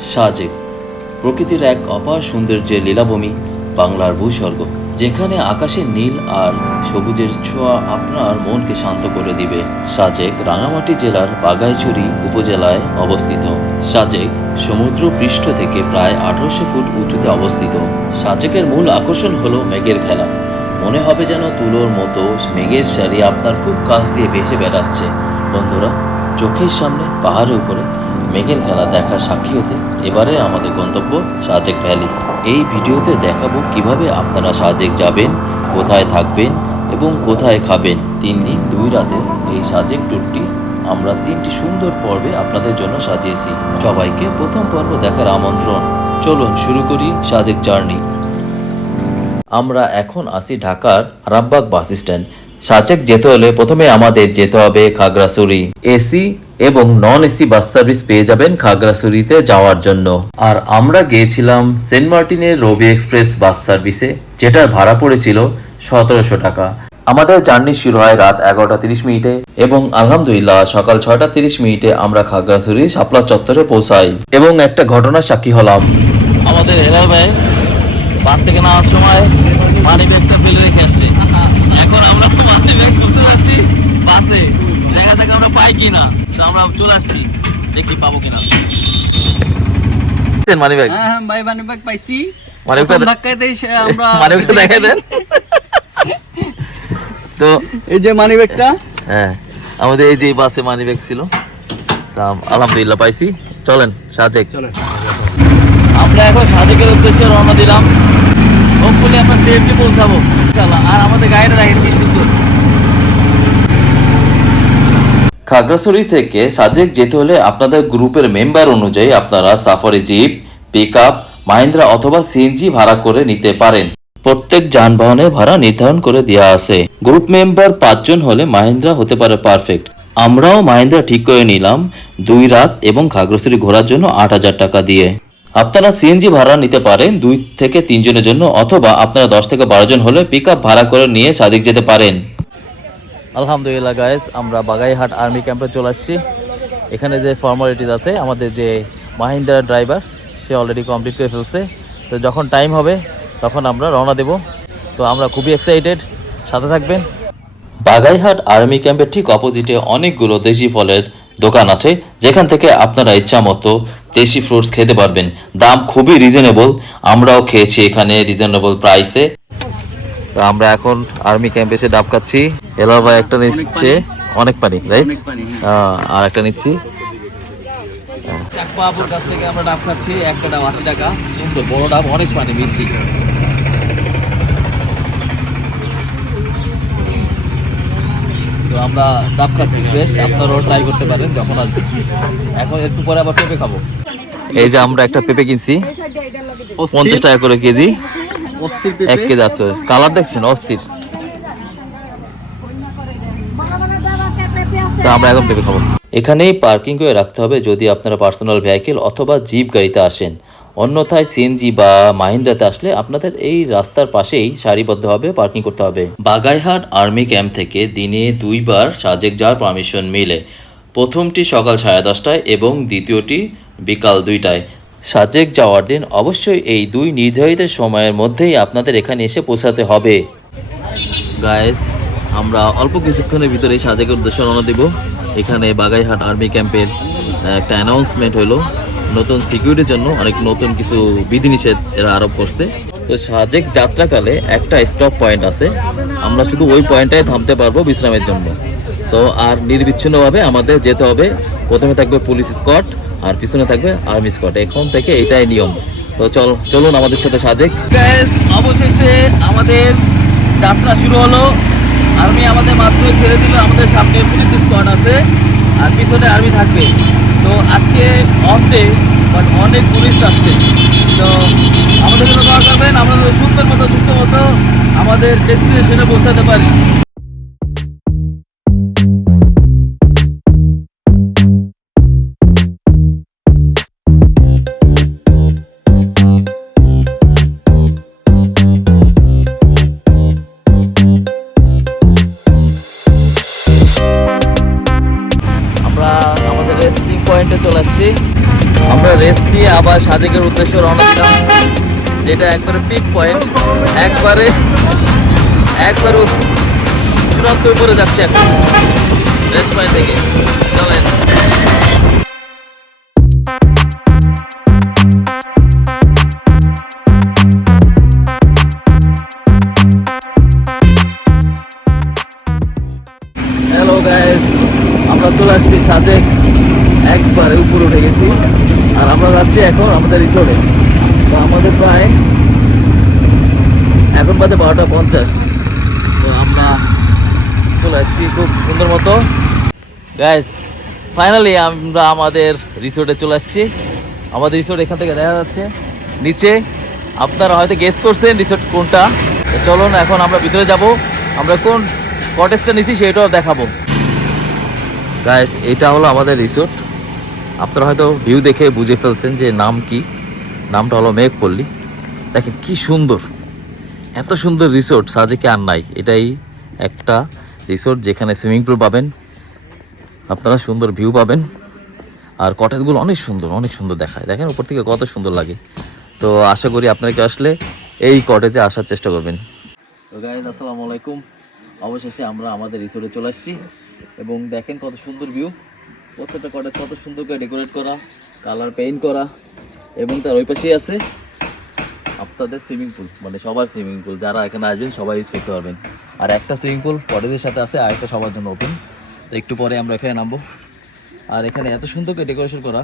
সাজেক প্রকৃতির এক অপার সৌন্দর্যের লীলাভূমি বাংলার ভূস্বর্গ, যেখানে আকাশের নীল আর সবুজের ছোঁয়া আপনার মনকে শান্ত করে দিবে। সাজেক, রাঙামাটি জেলার বাগাইছড়ি উপজেলায় অবস্থিত। সাজেক সমুদ্র পৃষ্ঠ থেকে প্রায় আঠারোশো ফুট উঁচুতে অবস্থিত। সাজেকের মূল আকর্ষণ হলো মেঘের খেলা। মনে হবে যেন তুলোর মতো মেঘের সারি আপনার খুব কাছ দিয়ে ভেসে বেড়াচ্ছে। বন্ধুরা, চোখের সামনে, পাহাড়ের উপরে মেঘের খেলা দেখার সাক্ষী হতে এবারে আমাদের গন্তব্য সাজেক ভ্যালি। এই ভিডিওতে দেখাবো কীভাবে আপনারা সাজেক যাবেন, কোথায় থাকবেন এবং কোথায় খাবেন। তিন দিন, দুই রাতে এই সাজেক ট্যুরটি আমরা তিনটি সুন্দর পর্বে আপনাদের জন্য সাজিয়েছি। সবাইকে প্রথম পর্ব দেখার আমন্ত্রণ। চলুন শুরু করি সাজেক জার্নি। আমরা এখন আসি ঢাকার আরামবাগ বাস স্ট্যান্ড। সাজেক যেতে হলে প্রথমে আমাদের যেতে হবে খাগড়াছড়ি। এসি এবং নন এসি বাস সার্ভিস পেয়ে যাবেন খাগড়াছড়িতে যাওয়ার জন্য। আর আমরা গিয়েছিলাম সেন্ট মার্টিনের রবি এক্সপ্রেস বাস সার্ভিসে যেটার ভাড়া পড়েছিল সতেরোশো টাকা। আমাদের জার্নি শুরু হয় রাত এগারোটা তিরিশ মিনিটে এবং আলহামদুলিল্লাহ সকাল ছয়টা তিরিশ মিনিটে আমরা খাগড়াছড়ি শাপলা চত্বরে পৌঁছাই এবং একটা ঘটনার সাক্ষী হলাম। আমাদের হেলাল ভাই, বাস থেকে নামার সময় ব্যাগটা ফেলে রেখে আসছে। এখন আমরা ব্যাগ খুঁজতে যাচ্ছি বাসে। দেখা যাক আমরা পাই কিনা। তো আমরা চলে আসছি। দেখি পাবো কিনা। মানি ব্যাগ হ্যাঁ ভাই মানি ব্যাগ পাইছি। মানি আমরা মানি ব্যাগটা দেখাই দেন। তো এই যে মানি ব্যাগটা হ্যাঁ আমাদের এই যে বাসে মানি ব্যাগ ছিল। তা আলহামদুলিল্লাহ পাইছি। চলেন সাজেক। আমরা এখন সাজেকের উদ্দেশ্যে রওনা দিলাম। হোপফুলি আমরা সেফলি পৌঁছাবো। ইনশাআল্লাহ। আর আমাদের গাড়িটা দেখেন কি সুন্দর খাগড়াছড়ি থেকে সাজেক যেতে হলে আপনাদের গ্রুপের মেম্বার অনুযায়ী আপনারা safari jeep pick up Mahindra অথবা সিএনজি ভাড়া করে নিতে পারেন। প্রত্যেক যানবাহনের ভাড়া নির্ধারণ করে দেওয়া আছে। গ্রুপ মেম্বার পাঁচজন হলে মাহিন্দ্রা হতে পারে পারফেক্ট আমরাও মাহিন্দ্রা ঠিক করে নিলাম দুই রাত এবং খাগড়াছড়ি ঘোরার জন্য আট হাজার টাকা দিয়ে। আপনারা সিএনজি ভাড়া নিতে পারেন দুই থেকে তিনজনের জন্য অথবা আপনারা দশ থেকে বারো জন হলে পিক ভাড়া করে নিয়ে সাদিক যেতে পারেন। আলহামদুলিল্লাহ গাইস আমরা বাগাইহাট আর্মি ক্যাম্পে চলে আসছি। এখানে যে ফর্মালিটিস আছে, আমাদের যে মাহিন্দ্রা ড্রাইভার সে অলরেডি কমপ্লিট করে ফেলছে। তো যখন টাইম হবে, তখন আমরা রওনা দেব। তো আমরা খুবই এক্সাইটেড সাথে থাকবেন। বাগাইহাট আর্মি ক্যাম্পের ঠিক অপোজিটে অনেকগুলো দেশি ফলের দোকান আছে, যেখান থেকে আপনারা ইচ্ছা মতো দেশি ফ্রুটস খেতে পারবেন। দাম খুবই রিজনেবল আমরাও খেয়েছি এখানে রিজনেবল প্রাইসে তো আমরা এখন আর্মি ক্যাম্পে এসে ডাব খাচ্ছি। এলার ভাই একটা নিচ্ছে। অনেক পানি রাইট হ্যাঁ। আর একটা নিচ্ছি। চাকপা কাছ থেকে আমরা ডাব খাচ্ছি একটা ডাব আশি টাকা। সুন্দর বড় ডাব অনেক পানি মিষ্টি। তো আমরা ডাব খাচ্ছি আপনারাও ট্রাই করতে পারেন যখন আসবেন। এখন একটু পরে আবার পেঁপে খাব। এই যে আমরা একটা পেঁপে কিনছি পঞ্চাশ টাকা করে কেজি। এক কেজি কালার দেখছেন? অস্থির। এখানেই পার্কিং করে রাখতে হবে যদি আপনারা পার্সোনাল ভেহিকেল অথবা জিপ গাড়িতে আসেন। অন্যথায় সিএনজি বা মাহিন্দ্রাতে আসলে আপনাদের এই রাস্তার পাশেই সারিবদ্ধভাবে পার্কিং করতে হবে। বাগাইহাট আর্মি ক্যাম্প থেকে দিনে দুইবার সাজেক যাওয়ার পারমিশন মিলে। প্রথমটি সকাল সাড়ে দশটায় এবং দ্বিতীয়টি বিকাল দুইটায়। সাজেক যাওয়ার দিন অবশ্যই এই দুই নির্ধারিত সময়ের মধ্যেই আপনাদের এখানে এসে পৌঁছাতে হবে। গায়েস আমরা অল্প কিছুক্ষণের ভিতরে সাজেকের উদ্দেশ্যে রওনা দেব। এখানে বাগাইহাট আর্মি ক্যাম্পের একটা অ্যানাউন্সমেন্ট হলো। নতুন সিকিউরিটির জন্য অনেক নতুন কিছু বিধিনিষেধ এরা আরোপ করছে। তো সাজেক যাত্রাকালে একটা স্টপ পয়েন্ট আছে। আমরা শুধু ওই পয়েন্টটাই থামতে পারব বিশ্রামের জন্য। তো আর নির্বিচ্ছিন্নভাবে আমাদের যেতে হবে। প্রথমে থাকবে পুলিশ স্কট আর পিছনে থাকবে আর্মি স্কট এখন থেকে এটাই নিয়ম। তো চল, চলুন আমাদের সাথে সাজেক। অবশেষে আমাদের যাত্রা শুরু হলো। আর্মি আমাদের মাত্র ছেড়ে দিল। আমাদের সামনে পুলিশ স্কোয়াড আছে আর পিছনে আর্মি থাকবে। তো আজকে অফ ডে বাট অনেক টুরিস্ট আসছে। তো আমাদের জন্য দোয়া করবেন। আমরা সুন্দর মতো, সুস্থ মতো আমাদের ডেস্টিনেশনে পৌঁছাতে পারি। আবার সাজেকের উদ্দেশ্যে রওনা দিলাম, যেটা একবারে পিক পয়েন্ট একবারে একবারে চূড়ান্ত উপরে যাচ্ছে এখন। রেস্ট পয়েন্ট থেকে চলেন। হ্যালো গাইস আমরা চলে আসছি সাজেক একবারে উপরে উঠে গেছি। আর আমরা যাচ্ছি এখন আমাদের রিসোর্টে। তো আমাদের প্রায় এখন বাদে বারোটা পঞ্চাশ। তো আমরা চলে আসছি খুব সুন্দর মতো। গাইস ফাইনালি আমরা আমাদের রিসোর্টে চলে আসছি। আমাদের রিসোর্ট এখান থেকে দেখা যাচ্ছে। নিচে আপনারা হয়তো গেস করছেন রিসোর্ট কোনটা। তো চলুন, এখন আমরা ভিতরে যাব। আমরা কোন কটেজটা নিছি সেটাও দেখাবো। গাইস এটা হলো আমাদের রিসোর্ট। আপনারা হয়তো ভিউ দেখে বুঝে ফেলছেন যে নাম কি। নামটা হলো মেঘপল্লী। দেখেন কি সুন্দর। এত সুন্দর রিসোর্ট সাজেকে আর নাই। এটাই একটা রিসোর্ট যেখানে সুইমিং পুল পাবেন। আপনারা সুন্দর ভিউ পাবেন। আর কটেজগুলো অনেক সুন্দর অনেক সুন্দর দেখায়। দেখেন উপর থেকে কত সুন্দর লাগে। তো আশা করি আপনারা কি আসলে এই কটেজে আসার চেষ্টা করবেন। আসসালামু আলাইকুম। অবশেষে আমরা আমাদের রিসোর্টে চলে আসছি। এবং দেখেন কত সুন্দর ভিউ প্রত্যেকটা কটেজ কত সুন্দর করে ডেকোরেট করা কালার পেইন্ট করা, এবং তার ওই পাশেই আছে আপনাদের সুইমিং পুল মানে সবার সুইমিং পুল যারা এখানে আসবেন, সবাই ইউজ করতে পারবেন। আর একটা সুইমিং পুল কটেজের সাথে আছে আর একটা সবার জন্য ওপেন তো একটু পরে আমরা এখানে নামবো। আর এখানে এত সুন্দর করে ডেকোরেশন করা,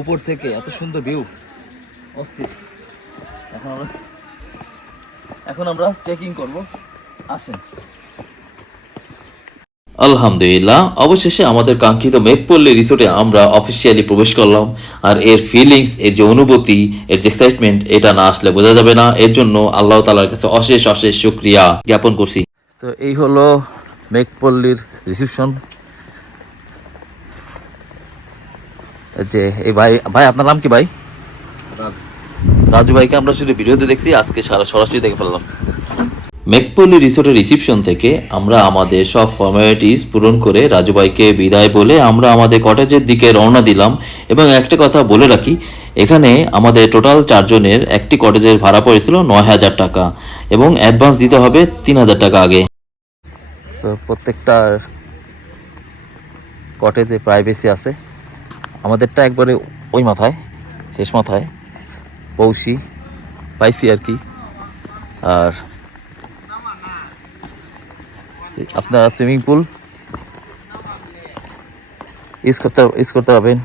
উপর থেকে এত সুন্দর ভিউ অস্থির। এখন আমরা এখন আমরা চেকিং করব। আসেন। আলহামদুলিল্লাহ অবশেষে আমাদের কাঙ্ক্ষিত মেঘপল্লী রিসোর্টে আমরা অফিসিয়ালি প্রবেশ করলাম। আর এর ফিলিংস এর যে অনুভূতি এর যে এক্সাইটমেন্ট এটা না আসলে বোঝা যাবে না। এর জন্য আল্লাহ তালার কাছে অশেষ অশেষ শুক্রিয়া জ্ঞাপন করছি। তো এই হলো মেঘপল্লীর রিসেপশন যে এই ভাই ভাই আপনার নাম কি ভাই? রাজু। ভাইকে আমরা শুধু ভিডিওতে দেখছি আজকে সারা সরাসরি দেখে ফেললাম। মেকপল্লী রিসোর্টের রিসিপশন থেকে আমরা আমাদের সব ফর্মালিটিস পূরণ করে রাজু ভাইকে বিদায় বলে আমরা আমাদের কটেজের দিকে রওনা দিলাম। এবং একটা কথা বলে রাখি, এখানে আমাদের টোটাল চারজনের একটি কটেজের ভাড়া পড়েছিল নয় হাজার টাকা এবং অ্যাডভান্স দিতে হবে তিন হাজার টাকা আগে। তো প্রত্যেকটা কটেজে প্রাইভেসি আছে। আমাদেরটা একবারে ওই মাথায়, শেষ মাথায় পৌষি পাইছি আর কি। আর আপনারা সুইমিং পুল ইউজ করতে ইউজ করতে পারবেন।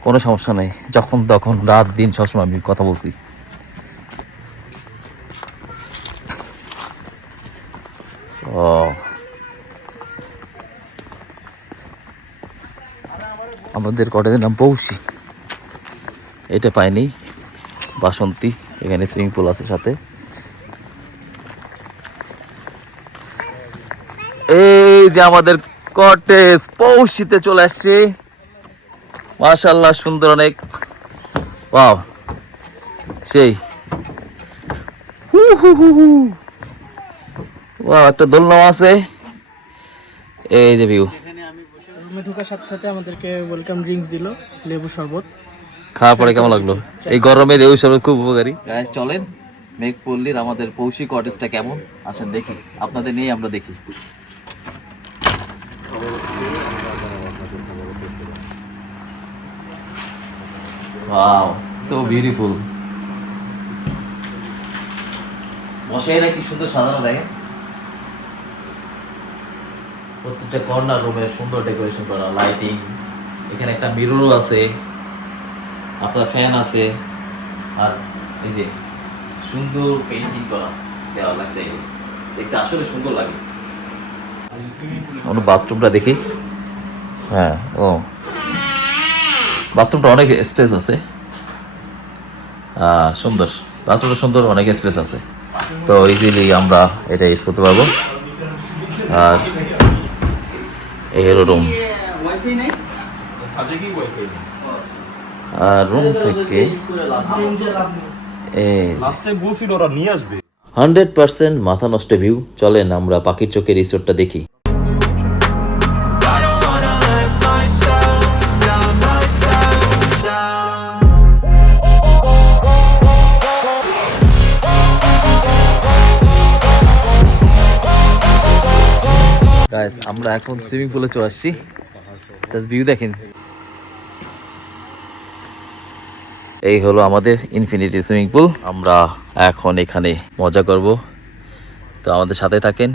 কোনো সমস্যা নেই। যখন তখন রাত, দিন সবসময় আমি কথা বলছি। ও। আমাদের কটেজের নাম পৌষি এটা পাইনি। বাসন্তী, এখানে সুইমিং পুল আছে সাথে। এই যে আমাদের কটেজ পৌষিতে চলে আসছে। মাশাল্লাহ সুন্দর অনেক। ওয়াও সেই। হু হু হু হু ওয়াও একটা আছে। এই যে ভিউ। রুমে ঢোকার সাথে সাথে আমাদেরকে ওয়েলকাম ড্রিঙ্কস দিল লেবু শরবত। খাওয়ার পরে কেমন লাগল? এই গরমের এই শরবত খুব উপকারী। গাইস চলেন। মেঘপল্লীর আমাদের পৌষি কটেজটা কেমন? আসেন দেখি। আপনাদের নিয়ে আমরা দেখি। ওয়াও সো বিউটিফুল মশাইরা কি সুন্দর সাজানো দেখেন প্রত্যেকটা কর্নার রুমে সুন্দর ডেকোরেশন করা লাইটিং এখানে একটা মিররও আছে, আপনার ফ্যান আছে, আর এই যে সুন্দর পেন্টিং করা দেওয়া লাগছে দেখতে আসলে সুন্দর লাগে। আমরা বাথরুমটা দেখি। হ্যাঁ ও। বাথরুমটা অনেক স্পেস আছে। সুন্দর। বাথরুমটা সুন্দর অনেক স্পেস আছে। তো ইজিলি আমরা এটা ইউজ করতে পারব। আর এই হলো রুম আর রুম থেকে হান্ড্রেড পার্সেন্ট মাথা নষ্ট ভিউ চলেন আমরা পাখির চোখের রিসোর্টটা দেখি। আমরা এখন সুইমিং পুলে চলে আসছি। ভিউ দেখেন। এই হলো আমাদের ইনফিনিটি সুইমিং পুল। আমরা এখন এখানে মজা করব। তো আমাদের সাথে থাকেন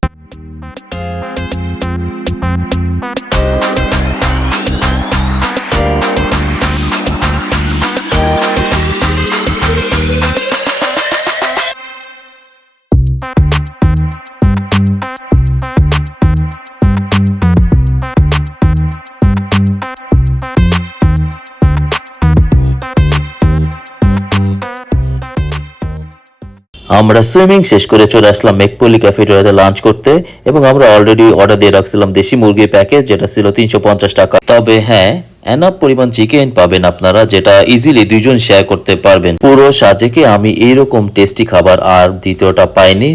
আমরা সুইমিং শেষ করে চলে আসলাম মেকপলি ক্যাফেটেরিয়াতে লাঞ্চ করতে এবং আমরা অলরেডি অর্ডার দিয়ে রাখছিলাম দেশি মুরগির প্যাকেজ যেটা ছিল তিনশো পঞ্চাশ টাকা। তবে হ্যাঁ এনাফ পরিমাণ চিকেন পাবেন আপনারা, যেটা ইজিলি দুজন শেয়ার করতে পারবেন। পুরো সাজেকে আমি এইরকম টেস্টি খাবার আর দ্বিতীয়টা পাইনি।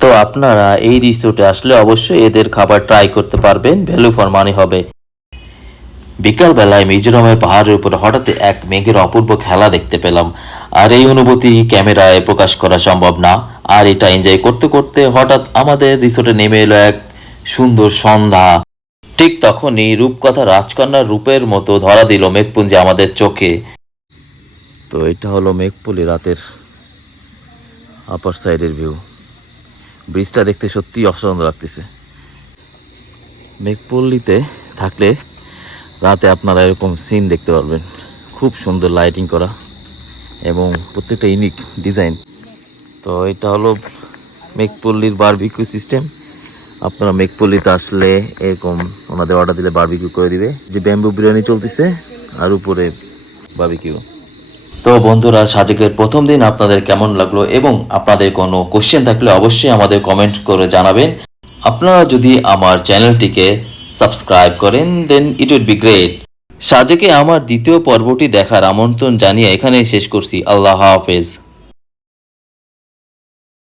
তো আপনারা এই রিসোর্টে আসলে অবশ্যই এদের খাবার ট্রাই করতে পারবেন ভ্যালু ফর মানি হবে। বিকালবেলায় মিজোরামের পাহাড়ের উপরে হঠাৎ এক মেঘের অপূর্ব খেলা দেখতে পেলাম। আর এই অনুভূতি ক্যামেরায় প্রকাশ করা সম্ভব না। আর এটা এনজয় করতে করতে হঠাৎ আমাদের রিসোর্টে নেমে এলো এক সুন্দর সন্ধ্যা। ঠিক তখনই রূপকথা রাজকন্যার রূপের মতো ধরা দিল মেঘপুঞ্জে আমাদের চোখে। তো এটা হলো মেঘপুলি রাতের আপার সাইডের ভিউ ব্রিজটা দেখতে সত্যিই অসাধারণ লাগতেছে। মেঘপল্লিতে থাকলে রাতে আপনারা এরকম সিন দেখতে পারবেন। খুব সুন্দর লাইটিং করা এবং প্রত্যেকটা ইউনিক ডিজাইন তো এটা হলো মেঘপল্লির বারবিকিউ সিস্টেম আপনারা মেঘপল্লিতে আসলে এরকম ওনাদের অর্ডার দিলে বারবিকিউ করে দিবে। যে ব্যাম্বু বিরিয়ানি চলতেছে, আর উপরে বারবিকিউ তো বন্ধুরা, সাজেকের প্রথম দিন আপনাদের কেমন লাগল এবং আপনাদের কোনো কোশ্চেন থাকলে অবশ্যই আমাদের কমেন্ট করে জানাবেন। আপনারা যদি আমার চ্যানেলটিকে সাবস্ক্রাইব করেন, then it would be great সাজেকে আমার দ্বিতীয় পর্বটি দেখার আমন্ত্রণ জানিয়ে এখানেই শেষ করছি। আল্লাহ হাফেজ।